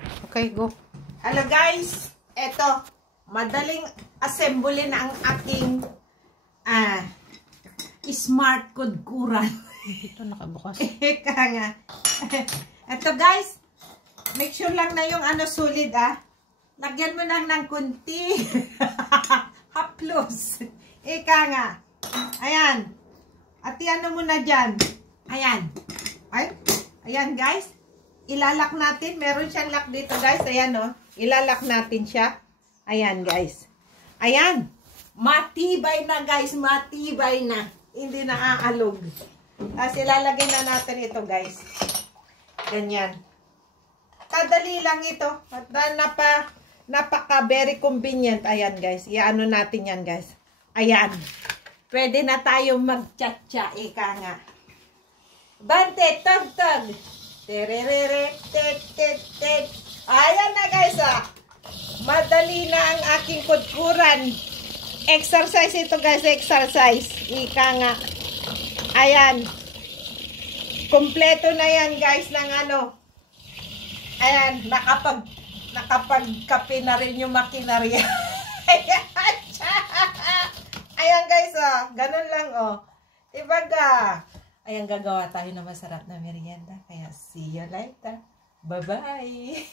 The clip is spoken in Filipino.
Okay, go. Hello guys, eto, madaling assembly na ang aking smart kudkuran. Ito nakabukas. Eka nga. Eto guys, make sure lang na yung solid Lagyan mo lang ng kunti. Haplos. Eka nga. Ayan. At ano mo na dyan. Ayan. Ayan guys. Ilalak natin. Meron siyang lock dito guys. Ayan Ilalak natin siya. Ayan guys. Ayan. Matibay na guys. Matibay na. Hindi na aalog. Tapos ilalagay na natin ito guys. Ganyan. Kadali lang ito. At napaka very convenient. Ayan guys. Iano natin yan guys. Ayan. Pwede na tayo mag-chat-chat. Ika nga. Bante, tag-tag. Tererere, tet. Ayan na guys Madali na ang aking kudkuran. Exercise ito guys, exercise. Ika nga. Ayan. Kompleto na yan guys ng Ayan, nakapagkape na rin yung makinarya. Ayan guys ganun lang Ibaga. Ayan, gagawa tayo na masarap na merienda. Kaya see you later. Bye-bye.